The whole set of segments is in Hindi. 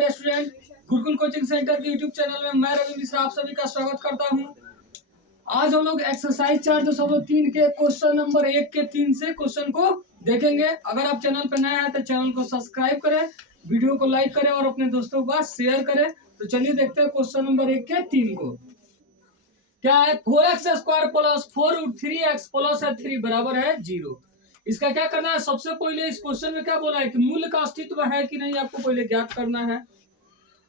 Dear student, Gurukul coaching centre के यूट्यूब चैनल में मैं रवि मिश्रा आप सभी का स्वागत करता हूं। आज हम लोग एक्सरसाइज 4.3 के क्वेश्चन नंबर 1 के 3 से क्वेश्चन को देखेंगे। अगर आप चैनल पर नए हैं तो चैनल को सब्सक्राइब करें, वीडियो को लाइक करें और अपने दोस्तों के पास शेयर करें। तो चलिए देखते हैं क्वेश्चन नंबर 1 के 3 को। क्या है? 4x² प्लस 4√3x प्लस 3 बराबर है 0। इसका क्या करना है? सबसे पहले इस क्वेश्चन में क्या बोला है कि मूल का अस्तित्व है कि नहीं, आपको पहले ज्ञात करना है।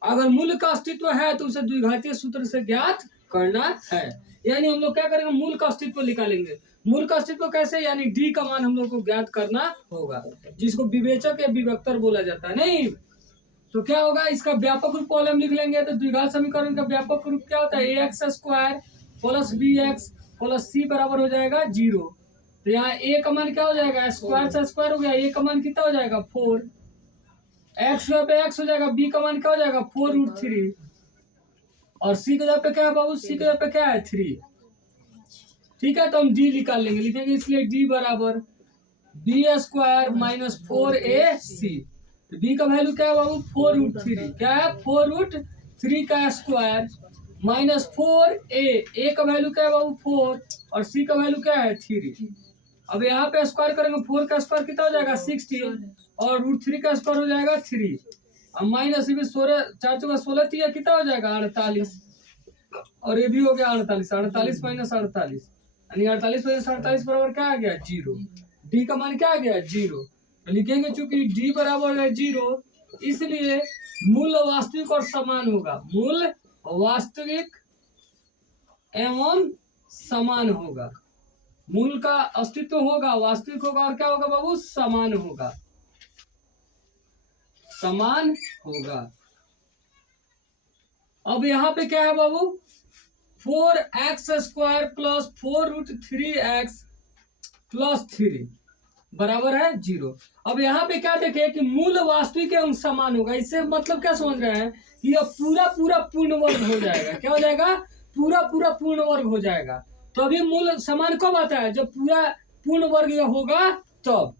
अगर मूल का अस्तित्व है तो उसे द्विघातीय सूत्र से ज्ञात करना है। यानी हम लोग क्या करेंगे? मूल का अस्तित्व निकालेंगे। मूल का अस्तित्व कैसे? यानी डी का मान हम लोग को ज्ञात करना होगा, जिसको विवेचक या विवेक्तर बोला जाता है। नहीं तो क्या होगा? इसका व्यापक रूप पहले हम लिख लेंगे। तो द्विघात समीकरण का व्यापक रूप क्या होता है? ax² plus bx plus c बराबर हो जाएगा 0। तो यहाँ a का मान क्या हो जाएगा? स्क्वायर से स्क्वायर हो गया। a का मान कितना हो जाएगा? 4। x पे x हो जाएगा। b का मान क्या हो जाएगा? 4√3। और c के जगह पे क्या है बाबू? c के जगह पे क्या है? 3। ठीक है, तो हम d निकाल लेंगे। लिखेंगे इसलिए d बराबर b² माइनस 4ac। तो b का वैल्यू क्या है बाबू? 4√3। क्या है? 4√3 का स्क्वायर माइनस 4a का वैल्यू क्या है बाबू? 4 और c का वैल्यू क्या है? 3। अब यहाँ पे स्क्वायर करेंगे। 4 का स्क्वायर कितना हो जाएगा? 16 और √3 का स्क्वायर हो जाएगा 3। अब माइनस भी 16 4 चौका 16 3 कितना हो जाएगा? 48। और ये भी हो गया 48। 48 माइनस 48 यानी 48 माइनस 48 बराबर क्या आ गया? 0। डी का मान क्या आ गया? 0। तो लिखेंगे चूंकि डी बराबर है 0 इसलिए मूल वास्तविक और समान होगा। मूल वास्तविक एवं समान होगा। मूल का अस्तित्व होगा, वास्तविक होगा और क्या होगा बाबू? समान होगा। समान होगा। अब यहाँ पे क्या है बाबू? 4x² प्लस 4√3x प्लस 3 बराबर है 0। अब यहाँ पे क्या देखे कि मूल वास्तविक एवं समान होगा। इससे मतलब क्या समझ रहे हैं कि यह पूरा पूर्ण वर्ग हो जाएगा। क्या हो जाएगा? पूरा पूर्ण वर्ग हो जाएगा। तो अभी मूल समान कब आता है? जब पूरा पूर्ण वर्ग यह होगा तब।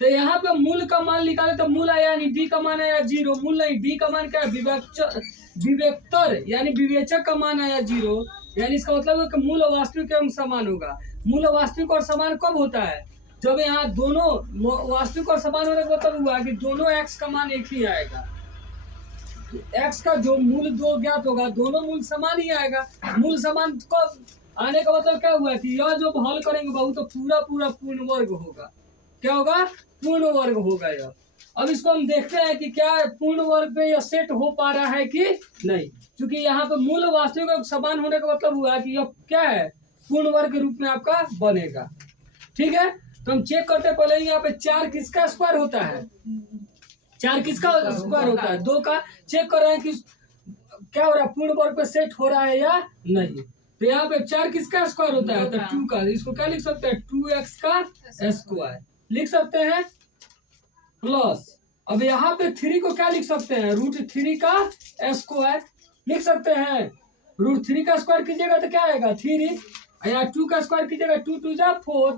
तो यहाँ पे मूल का मान निकाले तो मूल आया यानी डी का मान आया 0। मूल नहीं, डी का मान क्या है? विवेक्तर यानी विवेचक का मान आया 0। यानी इसका मतलब है कि मूल वास्तविक एवं समान होगा। मूल वास्तविक और समान कब होता है? जब यहाँ दोनों वास्तविक और समान होने का मतलब हुआ कि दोनों x का मान एक ही आएगा। x का जो मूल दो ज्ञात होगा, दोनों मूल समान ही आएगा। मूल समान कब आने का मतलब क्या हुआ कि यह जो हल करेंगे बहुत तो पूरा पूर्ण वर्ग होगा। क्या होगा? पूर्ण वर्ग होगा यह। अब इसको हम देखते हैं कि क्या पूर्ण वर्ग पे यह सेट हो पा रहा है कि नहीं। क्योंकि यहाँ पे मूल वास्तविक समान होने का मतलब हुआ कि यह क्या है? पूर्ण वर्ग के रूप में आपका बनेगा। ठीक है, तो हम चेक करते पहले यहाँ पे 4 किसका स्क्वायर होता है? 4 किसका स्क्वायर होता है? 2 का। चेक कर रहे हैं कि क्या हो रहा है? पूर्ण वर्ग पे सेट हो रहा है या नहीं। तो यहाँ पे 4 किसका स्क्वायर होता है? तो 2 का। इसको क्या लिख सकते हैं? 2x का स्क्वायर लिख सकते हैं प्लस। अब यहाँ पे 3 को क्या लिख सकते हैं? √3 का स्क्वायर लिख सकते हैं। √3 का स्क्वायर कीजिएगा तो क्या आएगा? 3। या 2 का स्क्वायर कीजिएगा 2 2 जा 4।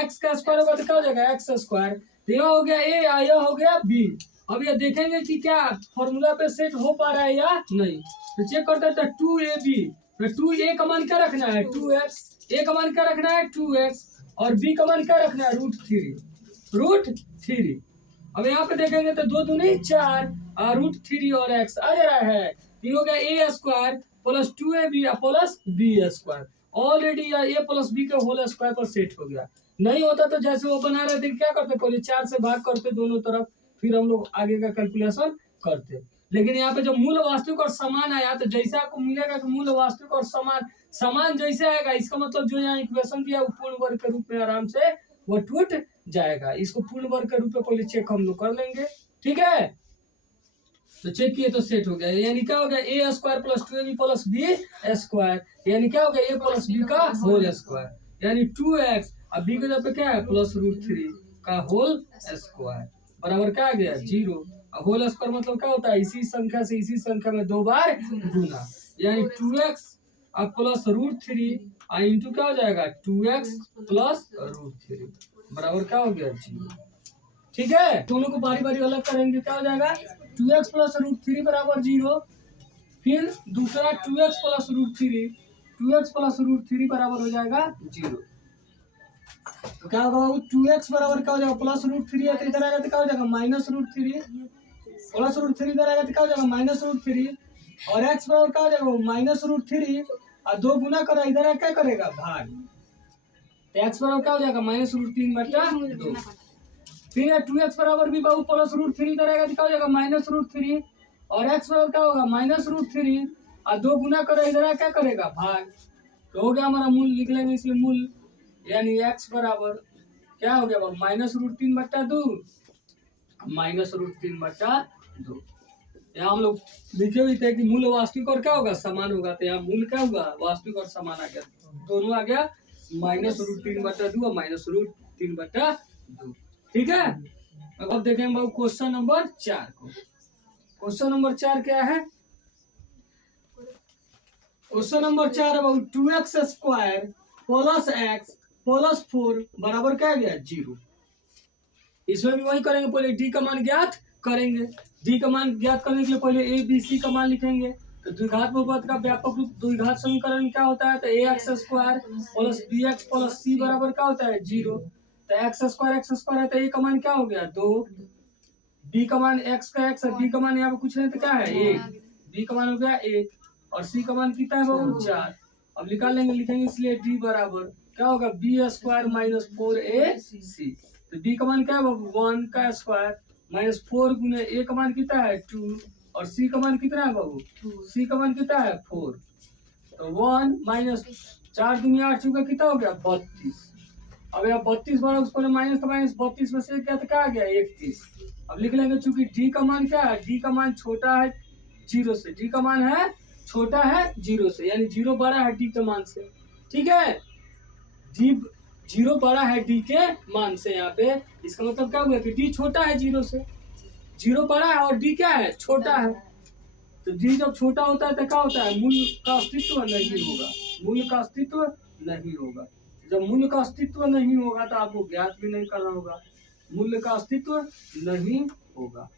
x का स्क्वायर होगा तो क्या हो जाएगा? x²। तो यह हो गया a, यह हो गया b। अब ये देखेंगे कि क्या फॉर्मूला पे सेट हो पा रहा है या नहीं। तो चेक करते हैं। तो 2ab, तो 2a का मान क्या रखना है? 2x। a का मान क्या रखना है? 2x। और b का मान क्या रखना है? √3। अब यहाँ पे देखेंगे तो 2 दूनी 4 √3 और x आ जा रहा है। ये हो गया a² plus 2ab plus b²। Already a plus b के होल स्क्वायर पर सेट हो गया। नहीं होता तो जैसे वो बना रहे थे क्या करते? पहले 4 से भाग करते दोनों तरफ, फिर हम लोग आगे का कैलकुलेशन करते। लेकिन यहाँ पे जब मूल वास्तविक और समान आया तो जैसे आपको मिलेगा कि मूल वास्तविक और समान जैसे आएगा, इसका मतलब जो यहाँ इक्वेशन दिया पूर्ण वर्ग के रूप में आराम से वो टूट जाएगा। इसको पूर्ण वर्ग के रूप में पहले चेक हम लोग कर लेंगे। ठीक है, तो चेक किए तो सेट हो गया। यानी क्या हो गया? a² plus 2ab plus b²। यानी क्या हो गया? a प्लस b का होल स्क्वायर यानी 2x। अब b के जगह पे क्या है? प्लस √3 का होल स्क्वायर बराबर क्या आ गया? 0। अब होल स्क्वायर मतलब क्या होता है? इसी संख्या से इसी संख्या में 2 बार गुना, यानी 2x अब प्लस √3 इंटू क्या हो जाएगा? 2x प्लस √3 बराबर क्या हो गया? 0। ठीक है, दोनों को बारी बारी अलग करेंगे क्या हो जाएगा? 2x प्लस रूट थ्री बराबर 0। फिर दूसरा 2x plus root three, 2x plus root three बराबर हो जाएगा 0। तो क्या होगा बाबू 2x बराबर क्या हो जाएगा प्लस रूट थ्री है, तो इधर आएगा तो क्या हो जाएगा minus root three, plus root three इधर आएगा तो क्या हो जाएगा माइनस रूट थ्री, और x बराबर क्या हो जाएगा माइनस रूट थ्री, और दो गुना करा इधर आके क्या करेगा भाग, तो x बराबर क्या हो जाएगा माइनस रूट तीन बटा दो। फिर 2x बराबर भी बाबू प्लस रूट थ्री इधर आएगा तो क्या हो जाएगा माइनस रूट थ्री, और x बराबर क्या होगा माइनस रूट थ्री, और दो गुना करा इधर आके क्या करेगा भाग, तो हो गया हमारा मूल लिख लेंगे, इसलिए मूल यानी x बराबर क्या हो गया बाबू माइनस रूट तीन बट्टा दो, माइनस रूट तीन बट्टा दो। यहाँ हम लोग लिखे भी थे कि मूल वास्तविक और क्या होगा समान होगा, तो यहाँ मूल क्या होगा वास्तविक और समान आ गया, दोनों आ गया माइनस रूट तीन बट्टा दो और माइनस रूट तीन बट्टा दो। ठीक है, अब देखेंगे बाबू क्वेश्चन नंबर 4 को। क्वेश्चन नंबर 4 क्या है, क्वेश्चन नंबर 4 है बाबू 2x square plus x plus 4 बराबर क्या गया 0। इसमें भी वही करेंगे, पहले डी का मान ज्ञात करेंगे, डी का मान ज्ञात करने के लिए पहले ए बी सी का मान लिखेंगे। तो द्विघात बहुपद का व्यापक रूप द्विघात समीकरण क्या होता है, तो A X square plus B X plus C बराबर क्या होता है 0। तो एक्स स्क्वायर है, तो ए का मान क्या हो गया 2, बी का मान एक्स का एक्स है, बी का मान यहाँ पे कुछ नहीं तो क्या है 1, बी का मान हो गया 1, और सी का मान कितना है बाबू 4। अब निकाल लेंगे, लिखेंगे इसलिए डी बराबर क्या होगा बी स्क्वायर माइनस 4ac। तो बी का मान क्या है बाबू 1 का स्क्वायर माइनस 4 गुने ए का मान कितना है 2, और सी का मान कितना है बाबू सी का मान कितना है 4। तो 1 माइनस 4 दुनिया 8 चुका कितना हो गया 32। अब यहाँ 32 बार उस पर माइनस का माइनस 32 में से क्या तो क्या आ गया 31। अब लिख लेंगे, चूंकि डी का मान क्या है, डी का मान छोटा है 0 से, डी का मान है छोटा है 0 से, यानी 0 बड़ा है डी के मान से। ठीक है, डी 0 बड़ा है डी के मान से, यहाँ पे इसका मतलब क्या हुआ कि डी छोटा है 0 से, 0 बड़ा है और डी क्या है छोटा है। तो डी जब छोटा होता है तो क्या होता है मूल का अस्तित्व नहीं होगा, मूल का अस्तित्व नहीं होगा। जब मूल का अस्तित्व नहीं होगा तो आपको ज्ञात भी नहीं करना होगा, मूल्य का अस्तित्व नहीं होगा।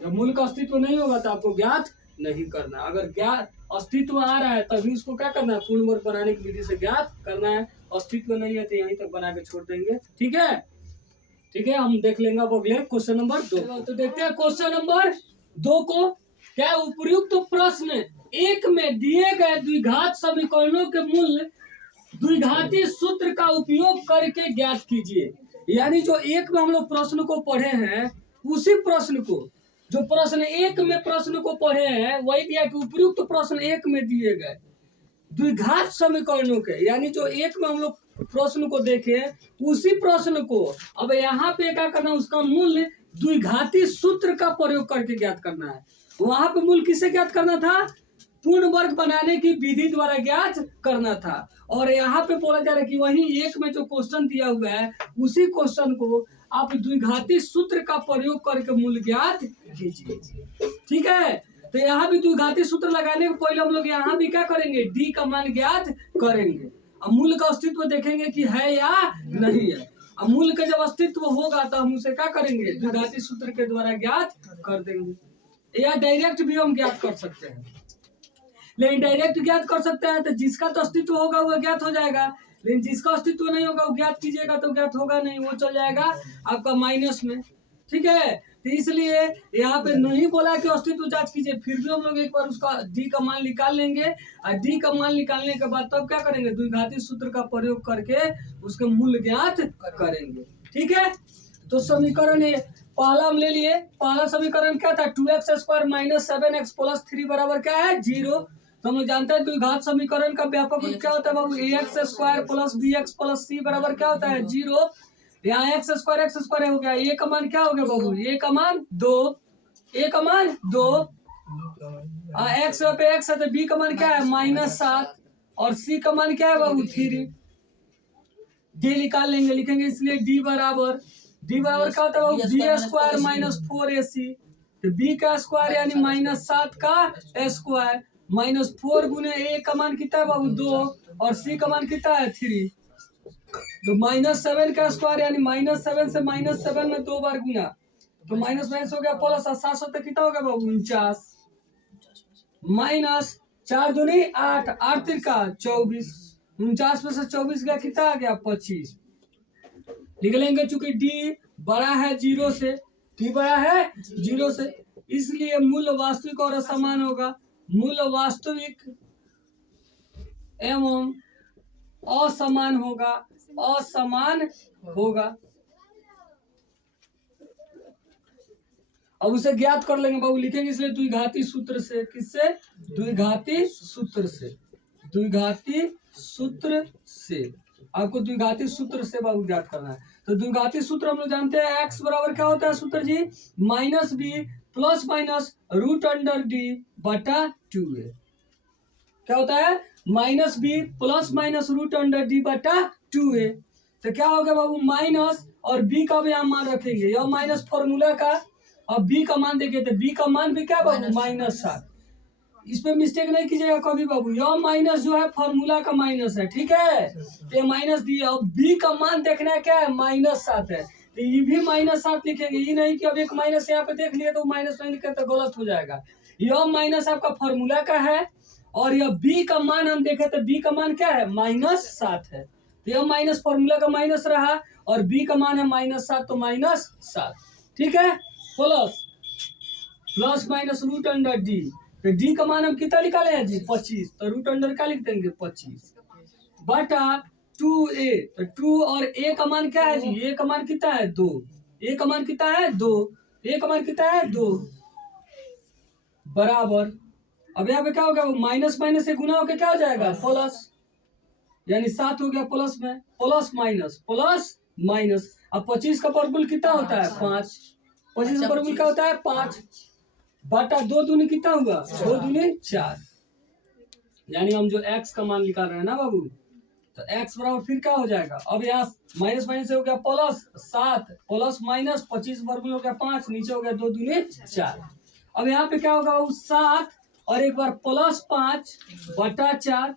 जब मूल का अस्तित्व नहीं होगा तो आपको ज्ञात नहीं करना, अगर ज्ञात अस्तित्व आ रहा है तभी उसको क्या करना है पूर्ण वर्ग बनाने की विधि से ज्ञात करना है, अस्तित्व नहीं है तो यहीं तक बना के छोड़ देंगे। ठीक है, ठीक है, हम देख लेंगे अब अगले क्वेश्चन नंबर 2। तो देखते हैं क्वेश्चन नंबर 2 को, क्या उपयुक्त प्रश्न एक में दिए गए द्विघात समीकरणों के मूल्य द्विघाती सूत्र का उपयोग करके ज्ञात कीजिए। यानी जो एक में हम लोग प्रश्न को पढ़े हैं उसी प्रश्न को, जो प्रश्न एक में प्रश्न को पढ़े हैं वही दिया कि उपयुक्त प्रश्न एक में दिए गए द्विघात समीकरणों के, यानी जो एक में हम लोग प्रश्न को देखे उसी प्रश्न को अब यहाँ पे क्या करना है उसका मूल्य द्विघाती सूत्र का प्रयोग करके ज्ञात करना है। वहां पे मूल किसे ज्ञात करना था, पूर्ण वर्ग बनाने की विधि द्वारा ज्ञात करना था, और यहाँ पे बोला जा रहा है कि वही एक में जो क्वेश्चन दिया हुआ है उसी क्वेश्चन को आप द्विघाती सूत्र का प्रयोग करके मूल्य ज्ञात कीजिए। ठीक है, तो यहाँ भी द्विघाती सूत्र लगाने के पहले हम लोग यहाँ भी क्या करेंगे डी का मान ज्ञात करेंगे, अब मूल का अस्तित्व देखेंगे कि है या नहीं है। अब मूल का जब अस्तित्व होगा तो हम उसे क्या करेंगे द्विघाती सूत्र के द्वारा ज्ञात कर देंगे, या डायरेक्ट भी हम ज्ञात कर सकते हैं, लेकिन डायरेक्ट ज्ञात कर सकते हैं तो जिसका तो अस्तित्व होगा वो ज्ञात हो जाएगा, लेकिन जिसका अस्तित्व नहीं होगा वो ज्ञात कीजिएगा तो ज्ञात होगा नहीं, वो चल जाएगा आपका माइनस में। ठीक है, तो इसलिए यहाँ पे नहीं बोला कि अस्तित्व जांच कीजिए, फिर भी हम लोग एक बार उसका डी का मान निकाल लेंगे, और डी का मान निकालने के बाद तब क्या करेंगे द्विघाती सूत्र का प्रयोग करके उसके मूल्य ज्ञात करेंगे। ठीक है, तो समीकरण पहला हम ले लिए, पहला समीकरण क्या था 2x square minus 7x plus 3 बराबर क्या है 0। तो हम लोग जानते हैं द्विघात समीकरण का व्यापक रूप क्या होता है बाबू ax square plus bx plus c बराबर क्या होता है 0। यहाँ x स्क्वायर हो गया, a का मान क्या हो गया बाबू a का मान 2, a का मान 2, x पे x है तो b का मान क्या है -7, और c का मान क्या है बाबू 3। d निकाल लेंगे, लिखेंगे इसलिए d बराबर क्या होता है बाबू बी स्क्वायर माइनस 4ac, तो b का स्क्वायर यानी -7 का स्क्वायर माइनस 4 गुने a का मान कितना है बाबू 2, और c का मान कितना है 3, तो -7 का स्क्वायर यानी -7 से -7 में 2 बार गुना, तो माइनस माइनस हो गया प्लस, 7 कितना हो गया बाबू 49 माइनस 4 दूनी 8, 8 तिरका 24, 49 में से 24 गया कितना आ गया 25। लिख लेंगे चूंकि डी बड़ा है 0 से, डी बड़ा है 0 से, इसलिए मूल्य वास्तविक और असमान होगा। मूल्य वास्तविक एवं असमान होगा, असमान होगा। अब उसे ज्ञात कर लेंगे बाबू, लिखेंगे इसलिए द्विघाती सूत्र से। किससे? द्विघाती सूत्र से, द्विघाती सूत्र से। आपको द्विघाती सूत्र से बाबू ज्ञात करना है। तो द्विघाती सूत्र हम लोग जानते हैं, x बराबर क्या होता है सूत्र जी, minus B plus minus root under D बटा 2a। क्या होता है? Minus B plus minus root under D बटा 2a। तो क्या हो गया बाबू, माइनस और b का भी हम मान रखेंगे, यह माइनस फॉर्मूला का, और b का मान देखे तो b का मान भी क्या बाबू -7। इसमें मिस्टेक नहीं कीजिएगा कभी बाबू, यह माइनस जो है फॉर्मूला का माइनस है, ठीक है, तो ये माइनस दिया। अब b का मान देखना है क्या है, -7 है, तो ये भी -7 लिखेंगे। ये नहीं कि अब एक माइनस यहाँ पे देख लिए तो माइनस नहीं लिखे तो गलत हो जाएगा। यह माइनस आपका फॉर्मूला का है, और यह b का मान हम देखे तो b का मान क्या है, -7 है। तो यह माइनस फॉर्मूला का माइनस रहा, और b का मान है -7, तो -7, ठीक है। Plus minus root under D, तो डी का मान हम कितना निकाले हैं जी 25, तो रूट अंडर का लिख देंगे 25 बटा 2a। तो 2 और a का मान क्या है जी, a का मान कितना है 2, a का मान कितना है 2, a का मान कितना है 2 बराबर। अब यहाँ पे क्या हो गया, माइनस माइनस से गुना होकर क्या हो जाएगा प्लस, यानी 7 हो गया प्लस में, प्लस माइनस। अब 25 का वर्गमूल कितना होता है 5, 25 का वर्गमूल क्या होता है 5 बटा 2 दूनी कितना हुआ 2 दूनी 4, यानी हम जो x का मान निकाल रहे हैं ना बाबू, तो x बराबर फिर क्या हो जाएगा, अब यहाँ माइनस माइनस से हो गया प्लस 7 प्लस माइनस 25 वर्गमूल हो गया 5, नीचे हो गया 2 दूनी 4। अब यहाँ पे क्या होगा बाबू 7 और एक बार +5 बटा 4,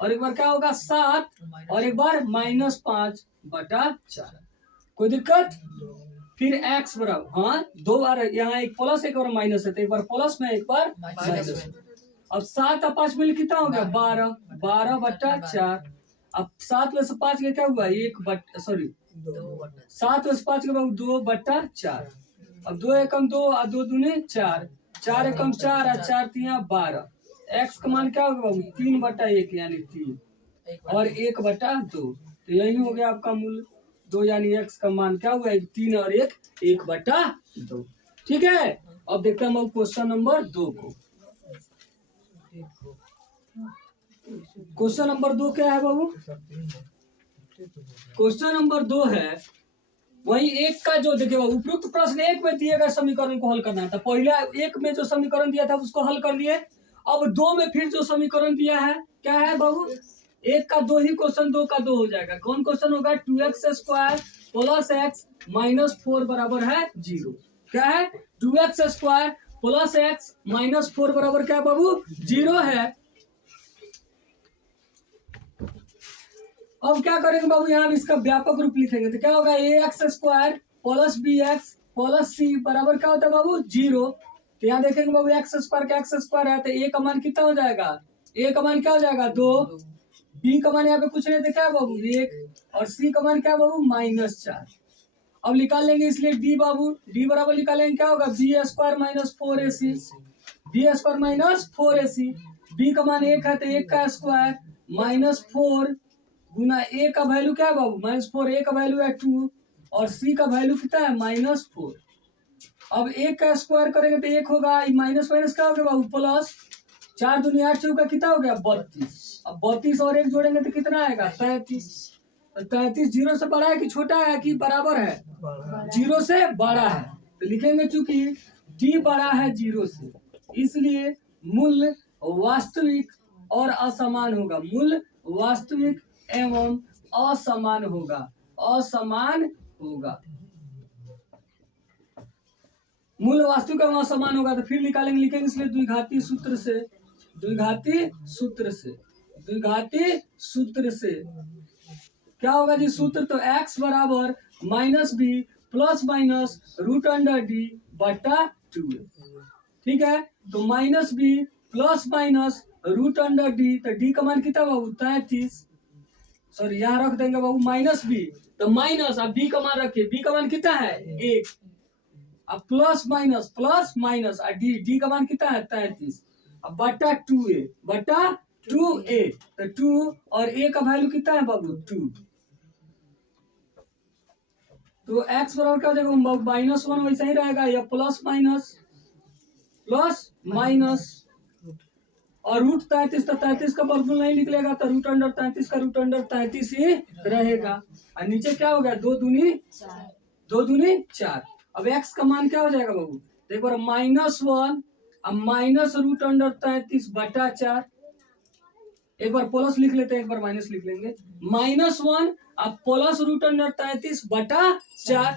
और एक बार क्या होगा 7 और एक बार -5 बटा 4। कोई दिक्कत? फिर x बराबर, हाँ 2 बार यहाँ एक प्लस एक बार माइनस है, तो एक बार प्लस में एक बार माइनस। अब 7 और 5 मिल कितना हो गया 12, 12 बटा 4। अब 7 में से 5 का क्या हुआ 1 बटा, सॉरी 7 में से 5 के बाद 2 बटा 4। अब 2 एकम 2 और 2 दूनी 4, 4 एकम 4 और 4 3 12। x का मान क्या होगा बाबू 3 बटा 1 यानी 3 और 1 बटा 2, तो यही हो गया आपका मूल 2, यानी x का मान क्या हुआ 3 और 1 बटा 2, ठीक है। अब देखते हैं हम क्वेश्चन नंबर 2 को। क्वेश्चन नंबर 2 क्या है बाबू, क्वेश्चन नंबर 2 है वही एक का जो देखिए उपरोक्त प्रश्न 1 में दिए गए समीकरण को हल करना था। पहले 1 में जो समीकरण दिया था उसको हल कर लिए, अब 2 में फिर जो समीकरण दिया है क्या है बाबू, 1 का 2 ही क्वेश्चन, 2 का 2 हो जाएगा। कौन क्वेश्चन होगा, 2x² प्लस x माइनस 4 बराबर है 0। क्या है 2x² प्लस x माइनस 4 बराबर क्या बाबू 0 है। अब क्या करेंगे बाबू, यहाँ इसका व्यापक रूप लिखेंगे, तो क्या होगा ax² plus bx plus c बराबर क्या होता है बाबू 0। तो यहाँ देखेंगे बाबू x² का x² है, तो a का मान कितना हो जाएगा, a का मान क्या हो जाएगा 2, b का मान यहाँ पे कुछ नहीं देखा है बाबू 1, और c का मान क्या है बाबू -4। अब निकाल लेंगे, इसलिए d बाबू d बराबर निकालेंगे क्या होगा b² minus 4ac, b² minus 4ac, b का मान 1 है तो 1 का स्क्वायर माइनस 4 गुना a का वैल्यू क्या है बाबू -4, a का वैल्यू है 2 और c का वैल्यू कितना है -4। अब 1 का स्क्वायर करेंगे तो 1 होगा, माइनस माइनस क्या हो गया बाबू प्लस, 4 दूनी 8 चौका कितना हो गया 32। अब 32 और 1 जोड़ेंगे तो कितना आएगा 33। 33 0 से बड़ा है कि छोटा है कि बराबर है, 0 से बड़ा है, तो लिखेंगे चूंकि d बड़ा है 0 से, इसलिए मूल्य वास्तविक और असमान होगा, मूल्य वास्तविक एवं असमान होगा, असमान होगा। मूल वास्तविक एवं असमान होगा तो फिर निकालेंगे, लिखेंगे इसलिए द्विघाती सूत्र से, द्विघाती सूत्र से, द्विघाती सूत्र से क्या होगा जी सूत्र, तो x बराबर -b plus minus root under D बटा 2a। ठीक है, तो minus B plus minus root under D, तो डी का मान कितना बाबू 33, सॉरी यहाँ रख देंगे बाबू माइनस बी, तो माइनस अब बी का मान रखिए, बी का मान कितना है 1, अब प्लस माइनस और डी, डी का मान कितना है 33, अब बटा 2a, तो 2 और a का वैल्यू कितना है बाबू 2, तो x बराबर क्या हो जाएगा -1 वैसा ही रहेगा, या प्लस माइनस और रूट 33, तो 33 का वर्गमूल नहीं निकलेगा, तो रूट अंडर 33 का रूट अंडर 33 ही रहेगा, और नीचे क्या हो गया 2 दूनी 4। अब x का मान क्या हो जाएगा बाबू, तो एक बार -1 अब माइनस रूट अंडर 33 बटा 4, एक बार प्लस लिख लेते हैं, एक बार माइनस लिख लेंगे, -1 अब प्लस रूट अंडर 33 बटा 4,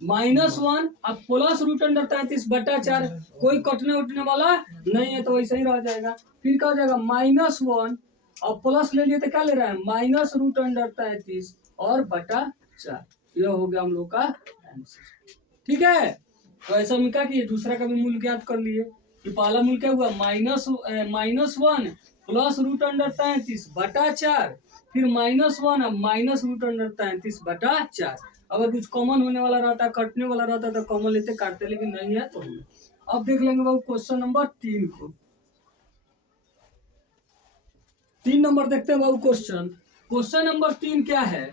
-1 अब प्लस रूट अंडर 33 बटा 4, कोई कटने उठने वाला नहीं है, तो वैसे ही रह जाएगा। फिर क्या हो जाएगा -1 और प्लस ले लिए तो क्या ले रहा है माइनस रूट अंडर 33 और बटा 4, यह हो गया हम लोग का आंसर। ठीक है, तो ऐसा हम क्या किए, दूसरा का भी मूल्य ज्ञात कर लिए कि पहला मूल्य क्या हुआ -1 प्लस रूट अंडर 33 बटा 4, फिर -1 अब माइनस रूट अंडर 33 बटा 4। अगर कुछ कॉमन होने वाला रहता, कटने वाला रहता तो कॉमन लेते काटते, लेकिन नहीं है तो अब देख लेंगे बाबू क्वेश्चन नंबर 3 को। 3 नंबर देखते हैं बाबू क्वेश्चन नंबर 3 क्या है,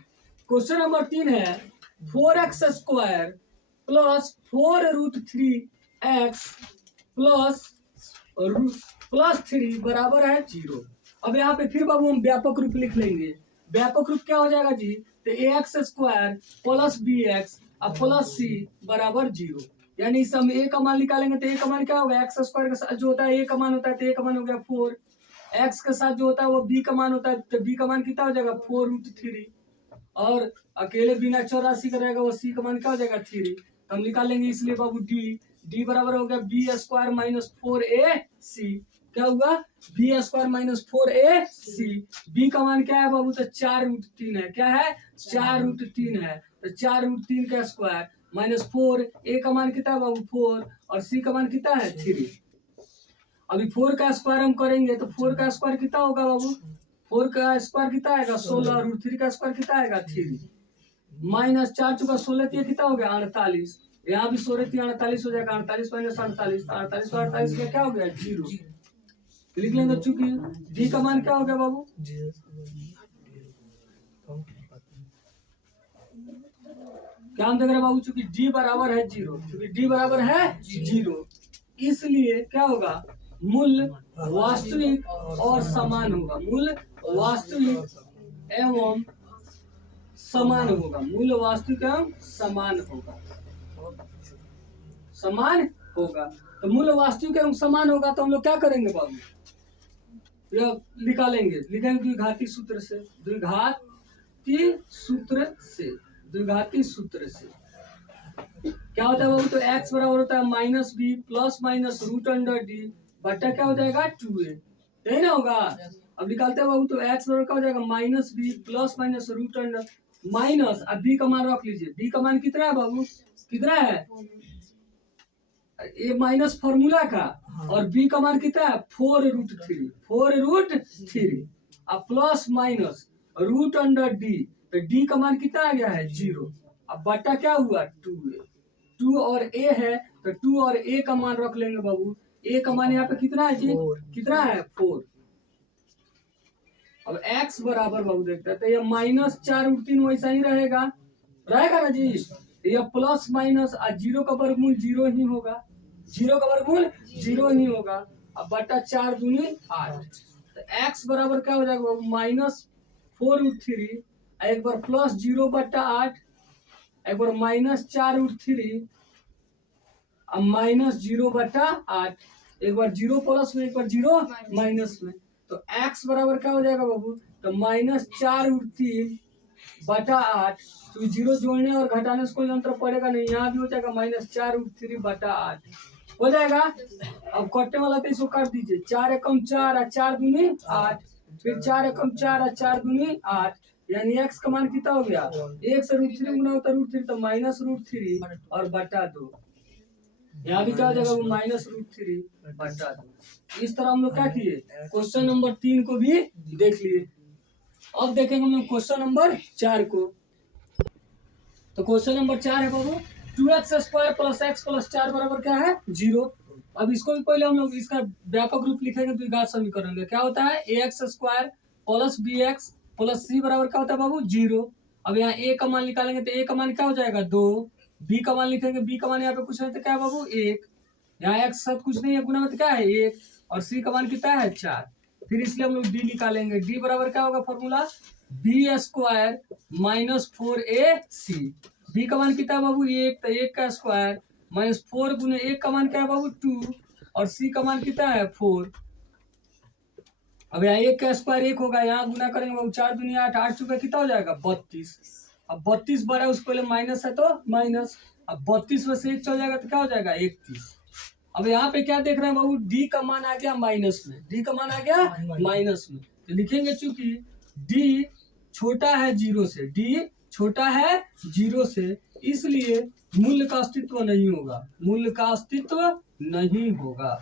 क्वेश्चन नंबर 3 है 4x² प्लस 4√3x प्लस 3 बराबर है 0। अब यहाँ पे फिर बाबू हम व्यापक रूप लिख लेंगे, व्यापक रूप क्या हो जाएगा जी, तो ax² प्लस bx अब प्लस c बराबर 0, यानी इस हम a का मान निकालेंगे तो a का मान क्या होगा, x² के साथ जो होता है a का मान होता है, तो a का मान हो गया 4, x के साथ जो होता है वो b का मान होता है, तो b का मान कितना हो जाएगा 4√3, और अकेले बिना चर राशि का रहेगा वो c का मान क्या हो जाएगा 3, तो हम निकालेंगे, इसलिए बाबू d बराबर हो गया b² माइनस 4ac, क्या हुआ b² माइनस 4ac, b का मान क्या है बाबू, तो 4√3 है, क्या है 4√3 है, तो 4√3 का स्क्वायर माइनस 4, a का मान कितना है बाबू 4 और c का मान कितना है 3। अभी 4 का स्क्वायर हम करेंगे तो 4 का स्क्वायर कितना होगा बाबू, 4 का स्क्वायर कितना आएगा 16, और 3 का स्क्वायर कितना आएगा 3, माइनस 4 चुका 16 कितना हो गया 48, यहाँ भी 16 48 हो जाएगा, 48 माइनस 48, 48 का 48 में क्या हो गया 0, लिख लेंगे, चूंकि डी का मान क्या हो गया बाबू, क्या हम देख रहे हैं बाबू, चूंकि डी बराबर है 0, क्योंकि डी बराबर है 0, इसलिए क्या होगा मूल्य वास्तविक और समान होगा, मूल्य वास्तविक एवं समान होगा, मूल्य वास्तविक एवं समान होगा, तो मूल्य वास्तविक एवं समान होगा, तो हम लोग क्या करेंगे बाबू, यह निकालेंगे, लिखेंगे द्विघाती सूत्र से, द्विघाती सूत्र से क्या होता है बाबू, तो x बराबर होता है -b plus minus root under D बटा क्या हो जाएगा 2a, यही ना होगा। अब निकालते हैं बाबू, तो x बराबर क्या हो जाएगा -b plus minus root under minus, अब b का मान रख लीजिए, b का मान कितना है बाबू, कितना है ये माइनस फॉर्मूला का, और b का मान कितना है 4√3 अब plus minus root under D, तो डी का मान कितना आ गया है 0, अब बटा क्या हुआ 2a, 2 और a है तो 2 और a का मान रख लेंगे बाबू, a का मान यहाँ पे कितना है जी, कितना है 4। अब x बराबर बाबू देखते हैं, तो ये -4√3 वैसा ही रहेगा ना जी, ये प्लस माइनस 0 का वर्गमूल 0 ही होगा, 0 का वर्गमूल 0 ही होगा, अब बटा 4 दूनी 8, तो x बराबर क्या हो जाएगा बाबू -4√3, एक बार प्लस 0 बटा 8, एक बार -4√3 अब -0 बटा 8, एक बार 0 प्लस में एक बार 0 माइनस में, तो x बराबर क्या हो जाएगा बाबू, तो -4√3 बटा 8, तो 0 जोड़ने और घटाने से कोई अंतर पड़ेगा नहीं, यहाँ भी हो जाएगा -4√3 बटा 8 हो जाएगा। अब कटने वाला तो इसको काट दीजिए, 4 एकम 4 और 4 दूनी 8, फिर 4 एकम 4 और 4 दूनी 8, यानी x का मान कितना हो गया, 1 से √3 गुना होता √3 तो -√3 और बटा 2। यहाँ भी क्या हो जाएगा, वो -√3 बटा 2। इस तरह हम लोग क्या किए, क्वेश्चन नंबर 3 को भी देख लिए। अब देखेंगे हम लोग क्वेश्चन नंबर 4 को। तो क्वेश्चन नंबर 4 है बाबू, 2x² + x + 4 बराबर क्या है, 0। अब इसको भी पहले हम लोग इसका व्यापक रूप लिखेंगे तो घात समीकरण में क्या होता है, ax² + bx + c बराबर क्या होता है बाबू, 0। अब यहाँ a का मान निकालेंगे तो a का मान क्या हो जाएगा, 2। b का मान लिखेंगे, b का मान यहाँ पे कुछ नहीं तो क्या है बाबू, 1। यहाँ x साथ कुछ नहीं है, गुना में तो क्या है, 1। और c का मान कितना है, 4। फिर इसलिए हम लोग d निकालेंगे, d बराबर क्या होगा फॉर्मूला, b² - 4ac। b का मान कितना है बाबू, 1, तो 1 का स्क्वायर -4 गुने 1 का मान क्या है बाबू, 2। और c का मान कितना है, 4। अब यहाँ 1 का स्क्वायर 1 होगा, यहाँ गुना करेंगे बाबू 4 दूनी 8, 8 चुका कितना हो जाएगा, 32। अब 32 बड़ा है, उस पहले माइनस है तो माइनस। अब 32 में से 1 चल जाएगा तो क्या हो जाएगा, 31। अब यहाँ पे क्या देख रहे हैं बाबू, d का मान आ गया माइनस में, d का मान आ गया माइनस में, तो लिखेंगे चूंकि d छोटा है 0 से, d छोटा है 0 से, इसलिए मूल्य का अस्तित्व नहीं होगा, मूल्य का अस्तित्व नहीं होगा।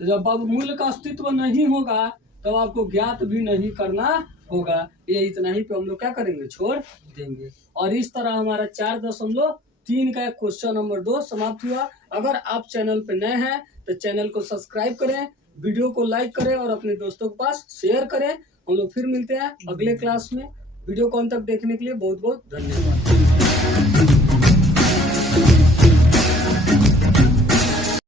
तो जब अब मूल्य का अस्तित्व नहीं होगा तब आपको ज्ञात भी नहीं करना होगा। ये इतना ही पे हम लोग क्या करेंगे, छोड़ देंगे। और इस तरह हमारा 4.3 का क्वेश्चन नंबर 2 समाप्त हुआ। अगर आप चैनल पे नए हैं तो चैनल को सब्सक्राइब करें, वीडियो को लाइक करें और अपने दोस्तों के पास शेयर करें। हम लोग फिर मिलते हैं अगले क्लास में। वीडियो को अंत तक देखने के लिए बहुत बहुत धन्यवाद।